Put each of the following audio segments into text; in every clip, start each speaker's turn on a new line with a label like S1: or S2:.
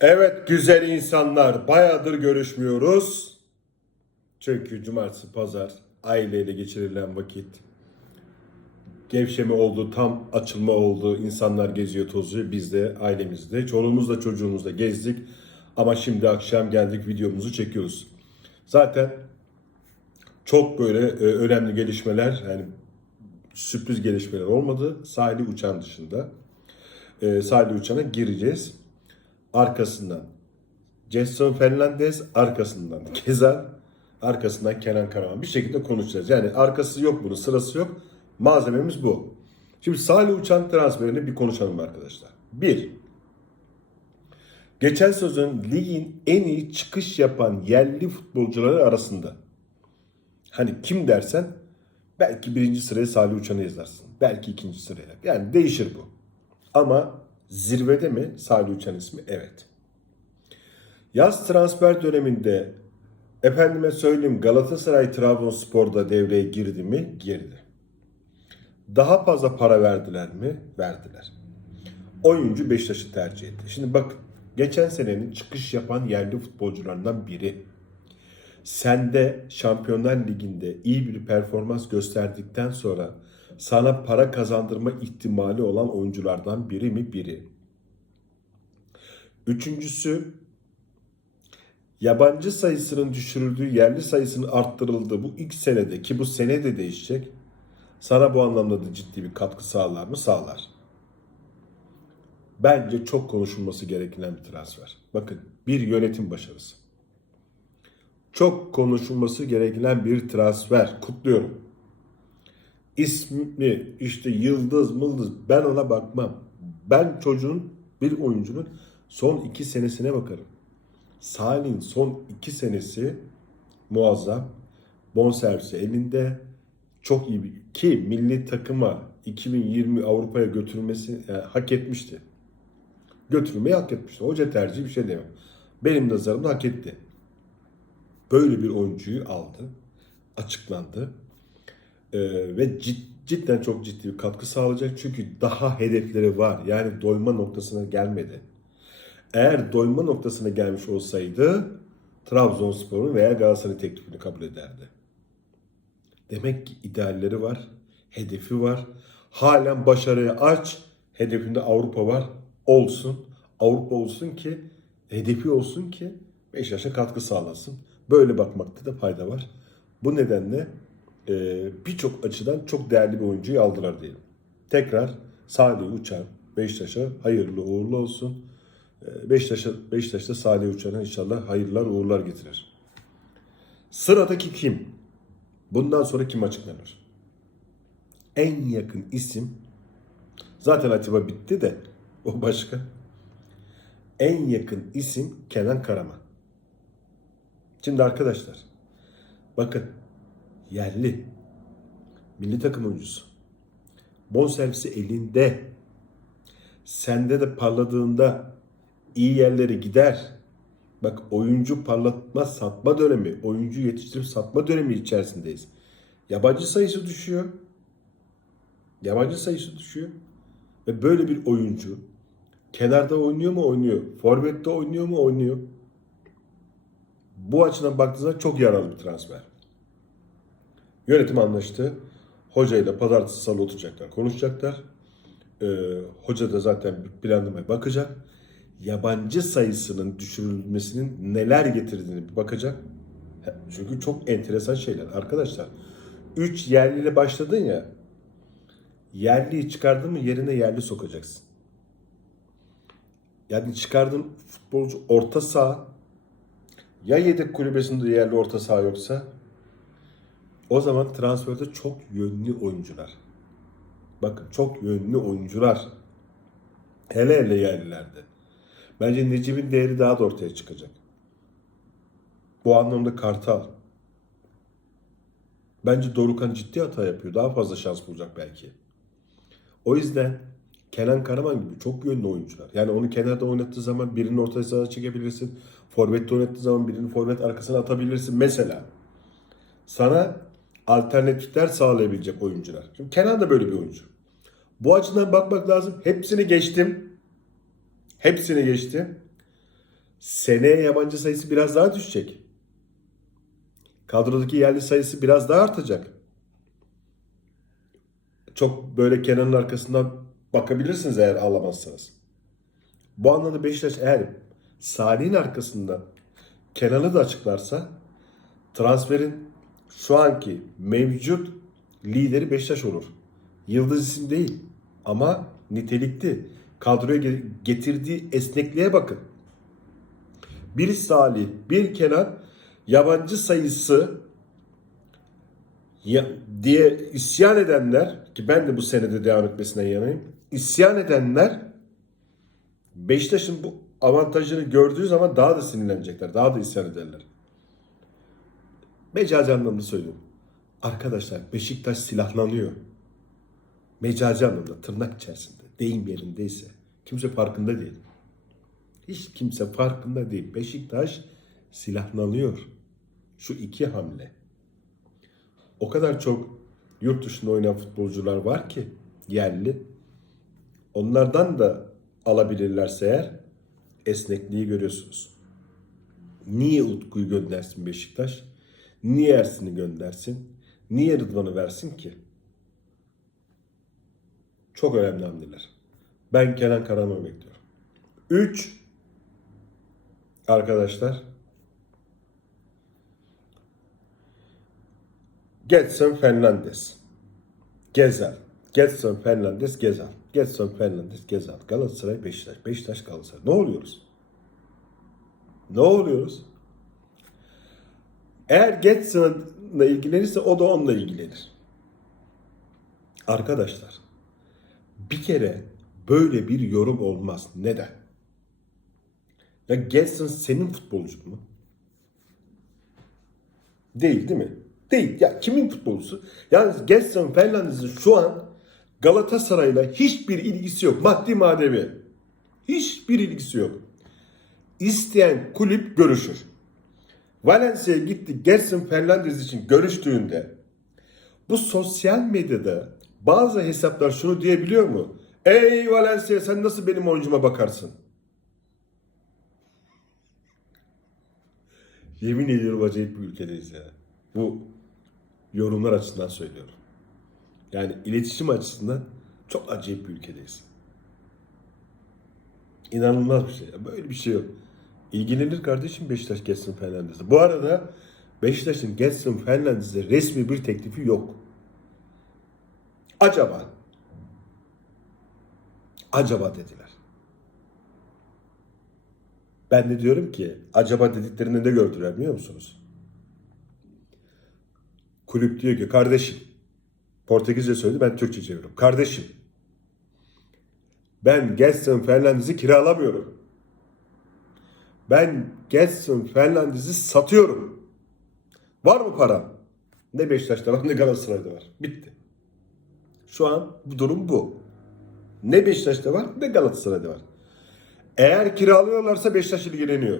S1: Evet güzel insanlar bayağıdır görüşmüyoruz. Çünkü cumartesi pazar aileyle geçirilen vakit gevşeme oldu, tam açılma oldu. İnsanlar geziyor tozuyor. Biz de ailemizde, çoluğumuzla çocuğumuzla gezdik. Ama şimdi akşam geldik videomuzu çekiyoruz. Zaten çok böyle e, önemli gelişmeler, yani sürpriz gelişmeler olmadı. Sahili uçan dışında. E, sahili uçana gireceğiz. Arkasından Jason Fernandez, arkasından Gezal, arkasından Kenan Karaman. Bir şekilde konuşacağız. Yani arkası yok bunun, sırası yok. Malzememiz bu. Şimdi Salih Uçan transferini bir konuşalım arkadaşlar. Bir, geçen sezon ligin en iyi çıkış yapan yerli futbolcuları arasında. Hani kim dersen belki birinci sıraya Salih Uçan'ı yazarsın. Belki ikinci sıraya. Yani değişir bu. Ama zirvede mi Salih Uçan ismi? Evet. Yaz transfer döneminde efendime söyleyeyim Galatasaray Trabzonspor'da devreye girdi mi? Girdi. Daha fazla para verdiler mi? Verdiler. Oyuncu Beşiktaş'ı tercih etti. Şimdi bak geçen senenin çıkış yapan yerli futbolcularından biri. Sende Şampiyonlar Ligi'nde iyi bir performans gösterdikten sonra sana para kazandırma ihtimali olan oyunculardan biri mi? Biri. Üçüncüsü yabancı sayısının düşürüldüğü, yerli sayısının arttırıldığı bu ilk senede ki bu sene de değişecek. Sana bu anlamda da ciddi bir katkı sağlar mı? Sağlar. Bence çok konuşulması gereken bir transfer. Bakın bir yönetim başarısı. Çok konuşulması gereken bir transfer. Kutluyorum. İsmi işte yıldız mıldız ben ona bakmam. Ben çocuğun bir oyuncunun son iki senesine bakarım. Salih'in son iki senesi muazzam. Bonservisi elinde. Çok iyi bir ki milli takıma 2020 Avrupa'ya götürmesi yani hak etmişti. Götürmeyi hak etmişti. Hoca tercihi bir şey demem. Benim nazarımda hak etti. Böyle bir oyuncuyu aldı. Açıklandı. Ee, ve cid, cidden çok ciddi bir katkı sağlayacak. Çünkü daha hedefleri var. Yani doyma noktasına gelmedi. Eğer doyma noktasına gelmiş olsaydı Trabzonspor'un veya Galatasaray teklifini kabul ederdi. Demek ki idealleri var, hedefi var. Halen başarıya aç, hedefinde Avrupa var. Olsun, Avrupa olsun ki, hedefi olsun ki Beşiktaş'a katkı sağlasın. Böyle bakmakta da fayda var. Bu nedenle e, birçok açıdan çok değerli bir oyuncuyu aldılar diyelim. Tekrar Salih Uçan Beşiktaş'a hayırlı uğurlu olsun. E, Beşiktaş'a Beşiktaş'ta Salih Uçan'a inşallah hayırlar uğurlar getirir. Sıradaki kim? Bundan sonra kim açıklanır? En yakın isim zaten Atiba bitti de o başka. En yakın isim Kenan Karaman. Şimdi arkadaşlar bakın yerli milli takım oyuncusu. Bonservisi elinde. Sende de parladığında iyi yerlere gider. Bak oyuncu parlatma satma dönemi, oyuncu yetiştirip satma dönemi içerisindeyiz. Yabancı sayısı düşüyor. Yabancı sayısı düşüyor. Ve böyle bir oyuncu kenarda oynuyor mu oynuyor. Forvet'te oynuyor mu oynuyor. Bu açıdan baktığınızda çok yararlı bir transfer. Yönetim anlaştı. Hoca ile pazartesi salı oturacaklar, konuşacaklar. Ee, hoca da zaten planlamaya bakacak. Yabancı sayısının düşürülmesinin neler getirdiğini bakacak. Çünkü çok enteresan şeyler. Arkadaşlar 3 yerliyle başladın ya. Yerliyi çıkardın mı yerine yerli sokacaksın. Yani çıkardın futbolcu orta saha ya yedek kulübesinde yerli orta saha yoksa o zaman transferde çok yönlü oyuncular. Bakın çok yönlü oyuncular. Hele hele yerlilerde. Bence Necip'in değeri daha da ortaya çıkacak. Bu anlamda Kartal. Bence Dorukan ciddi hata yapıyor. Daha fazla şans bulacak belki. O yüzden Kenan Karaman gibi çok yönlü oyuncular. Yani onu kenarda oynattığı zaman birini ortaya sahaya çekebilirsin. Forvet'te oynattığı zaman birini forvet arkasına atabilirsin. Mesela sana alternatifler sağlayabilecek oyuncular. Şimdi Kenan da böyle bir oyuncu. Bu açıdan bakmak lazım. Hepsini geçtim. Hepsini geçtim. seneye yabancı sayısı biraz daha düşecek. Kadrodaki yerli sayısı biraz daha artacak. Çok böyle Kenan'ın arkasından bakabilirsiniz eğer alamazsanız. Bu anlamda Beşiktaş eğer Salih'in arkasından Kenan'ı da açıklarsa transferin şu anki mevcut lideri Beşiktaş olur. Yıldız isim değil ama nitelikli. Kadroya ge- getirdiği esnekliğe bakın. Bir Salih, bir Kenan yabancı sayısı diye isyan edenler ki ben de bu senede devam etmesine yanayım. İsyan edenler Beşiktaş'ın bu avantajını gördüğü zaman daha da sinirlenecekler. Daha da isyan ederler. Mecazi anlamda söylüyorum. Arkadaşlar Beşiktaş silahlanıyor. Mecazi anlamda tırnak içerisinde deyim yerindeyse kimse farkında değil. Hiç kimse farkında değil. Beşiktaş silahlanıyor. Şu iki hamle. O kadar çok yurt dışında oynayan futbolcular var ki yerli. Onlardan da alabilirlerse eğer esnekliği görüyorsunuz. Niye Utku'yu göndersin Beşiktaş? Niye Ersin'i göndersin? Niye Rıdvan'ı versin ki? Çok önemli hamleler. Ben Kenan Karaman'ı bekliyorum. 3 arkadaşlar Getson Fernandes. Gezal. Getson Fernandes Gezal. Getson Fernandes Gezal. Galatasaray Beşiktaş. Beşiktaş Galatasaray. Ne oluyoruz? Ne oluyoruz? Eğer Getson'la ilgilenirse o da onunla ilgilenir. Arkadaşlar bir kere böyle bir yorum olmaz. Neden? Ya Getson senin futbolcun mu? Değil değil mi? Değil. Ya kimin futbolcusu? Yalnız Getson Fernandes'in şu an Galatasaray'la hiçbir ilgisi yok. Maddi manevi. Hiçbir ilgisi yok. İsteyen kulüp görüşür. Valencia'ya gitti Gerson Fernandes için görüştüğünde bu sosyal medyada bazı hesaplar şunu diyebiliyor mu? Ey Valencia sen nasıl benim oyuncuma bakarsın? Yemin ediyorum acayip bir ülkedeyiz ya. Bu yorumlar açısından söylüyorum. Yani iletişim açısından çok acayip bir ülkedeyiz. İnanılmaz bir şey. Böyle bir şey yok. İlgilenir kardeşim Beşiktaş Getson Fernandes'e. Bu arada Beşiktaş'ın Getson Fernandes'e resmi bir teklifi yok. Acaba acaba dediler. Ben de diyorum ki acaba dediklerinde ne gördüler biliyor musunuz? Kulüp diyor ki kardeşim Portekizce söyledi ben Türkçe çeviriyorum. Kardeşim ben Getson Fernandes'i kiralamıyorum. Ben Getson Fernandes'i satıyorum. Var mı param? Ne Beşiktaş'ta var ne Galatasaray'da var. Bitti. Şu an bu durum bu. Ne Beşiktaş'ta var ne Galatasaray'da var. Eğer kiralıyorlarsa Beşiktaş ilgileniyor.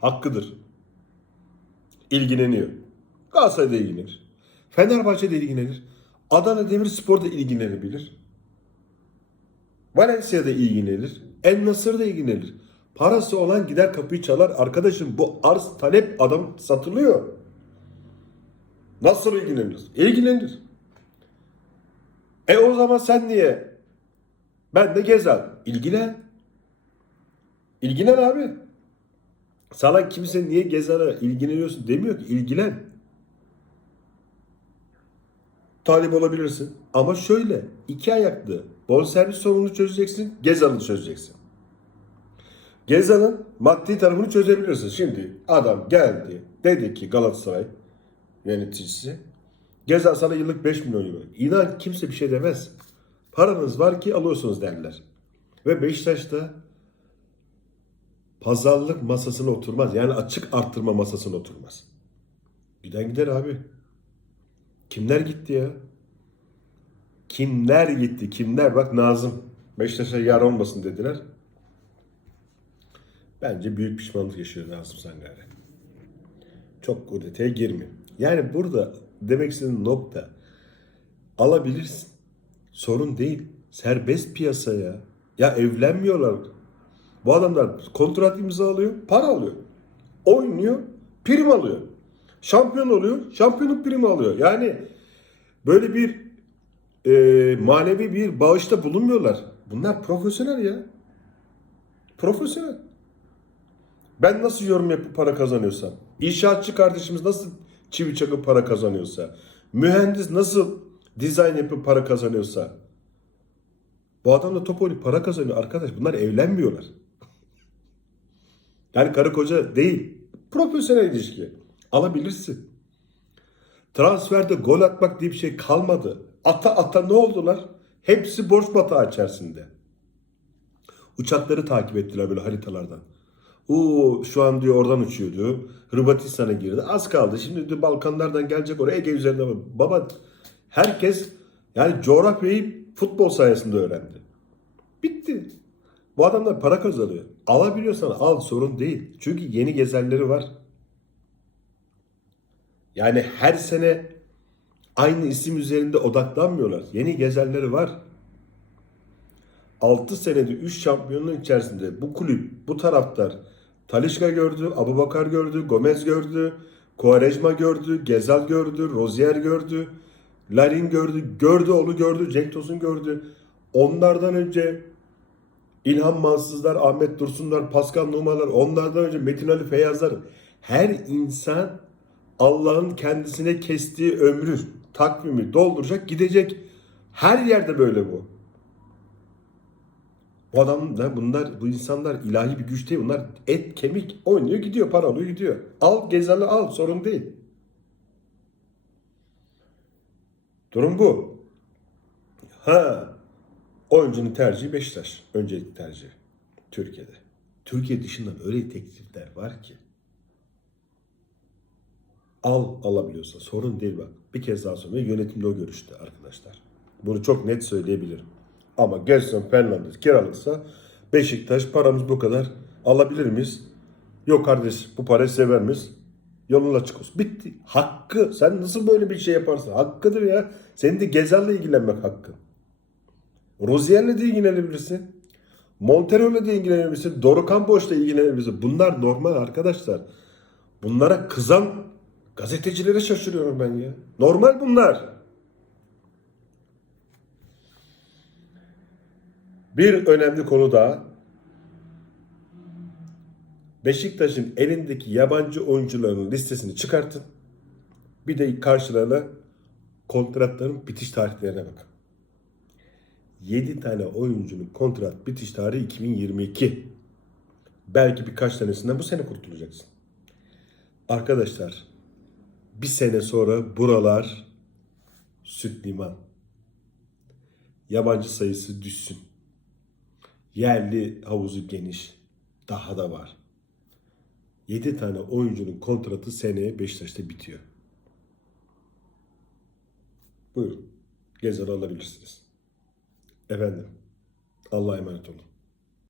S1: Hakkıdır. İlgileniyor. Galatasaray'da ilgilenir. Fenerbahçe'de ilgilenir. Adana Demirspor da ilgilenebilir. Valencia'da ilgilenir. En Nasır'da ilgilenir. Parası olan gider kapıyı çalar. Arkadaşım bu arz talep adam satılıyor. Nasıl ilgilenir? İlgilenir. E o zaman sen niye? Ben de Gezal. İlgilen. İlgilen abi. Sana kimse niye Gezal'a ilgileniyorsun demiyor ki. İlgilen. Talip olabilirsin. Ama şöyle iki ayaklı bonservis sorununu çözeceksin. Gezal'ı çözeceksin. Gezal'ın maddi tarafını çözebilirsin. Şimdi adam geldi dedi ki Galatasaray yöneticisi Gezal sana yıllık 5 milyon euro. İnan kimse bir şey demez. Paranız var ki alıyorsunuz derler. Ve Beşiktaş'ta pazarlık masasına oturmaz. Yani açık arttırma masasına oturmaz. Giden gider abi. Kimler gitti ya? Kimler gitti? Kimler? Bak Nazım. Beşiktaş'a yar olmasın dediler. Bence büyük pişmanlık yaşıyor Nazım Sangare. Çok o detaya girmeyeyim. Yani burada demek istediğim nokta alabilirsin. Sorun değil. Serbest piyasaya. Ya evlenmiyorlar. Bu adamlar kontrat imzalıyor, para alıyor. Oynuyor, prim alıyor. Şampiyon oluyor, şampiyonluk primi alıyor. Yani böyle bir e, manevi bir bağışta bulunmuyorlar. Bunlar profesyonel ya. Profesyonel. Ben nasıl yorum yapıp para kazanıyorsam, inşaatçı kardeşimiz nasıl çivi çakıp para kazanıyorsa, mühendis nasıl dizayn yapıp para kazanıyorsa, bu adam da top oynayıp para kazanıyor arkadaş. Bunlar evlenmiyorlar. Yani karı koca değil. Profesyonel ilişki. Alabilirsin. Transferde gol atmak diye bir şey kalmadı. Ata ata ne oldular? Hepsi borç batağı içerisinde. Uçakları takip ettiler böyle haritalardan. Oo şu an diyor oradan uçuyor diyor. Hırvatistan'a girdi. Az kaldı. Şimdi diyor Balkanlardan gelecek oraya Ege üzerinde. Baba herkes yani coğrafyayı futbol sayesinde öğrendi. Bitti. Bu adamlar para kazanıyor. Alabiliyorsan al sorun değil. Çünkü yeni gezerleri var. Yani her sene aynı isim üzerinde odaklanmıyorlar. Yeni gezerleri var. 6 senede 3 şampiyonluğun içerisinde bu kulüp, bu taraftar Talişka gördü, Abubakar gördü, Gomez gördü, Quaresma gördü, Gezal gördü, Rozier gördü, Larin gördü, gördü onu gördü, Cenk Tosun gördü. Onlardan önce İlhan Mansızlar, Ahmet Dursunlar, Pascal Numalar, onlardan önce Metin Ali Feyyazlar. Her insan Allah'ın kendisine kestiği ömrü, takvimi dolduracak, gidecek. Her yerde böyle bu. Bu adamlar, bunlar, bu insanlar ilahi bir güç değil. Bunlar et, kemik oynuyor, gidiyor, para alıyor, gidiyor. Al, gezeli al, sorun değil. Durum bu. Ha, oyuncunun tercihi Beşiktaş. Öncelikli tercihi. Türkiye'de. Türkiye dışından öyle teklifler var ki. Al alabiliyorsa sorun değil bak. Bir kez daha sonra yönetimde o görüşte arkadaşlar. Bunu çok net söyleyebilirim. Ama Gerson Fernandes kiralıksa Beşiktaş paramız bu kadar alabilir miyiz? Yok kardeş bu parayı size vermeyiz. Yolun açık olsun. Bitti. Hakkı. Sen nasıl böyle bir şey yaparsın? Hakkıdır ya. Senin de Gezal'la ilgilenmek hakkı. Rozier'le de ilgilenebilirsin. Montero'yla da ilgilenebilirsin. Doru Campos'la ilgilenebilirsin. Bunlar normal arkadaşlar. Bunlara kızan gazetecilere şaşırıyorum ben ya. Normal bunlar. Bir önemli konu daha. Beşiktaş'ın elindeki yabancı oyuncuların listesini çıkartın. Bir de karşılarına kontratların bitiş tarihlerine bakın. 7 tane oyuncunun kontrat bitiş tarihi 2022. Belki birkaç tanesinden bu sene kurtulacaksın. Arkadaşlar bir sene sonra buralar süt liman. Yabancı sayısı düşsün. Yerli havuzu geniş. Daha da var. 7 tane oyuncunun kontratı seneye Beşiktaş'ta bitiyor. Buyurun. Gezer alabilirsiniz. Efendim. Allah'a emanet olun.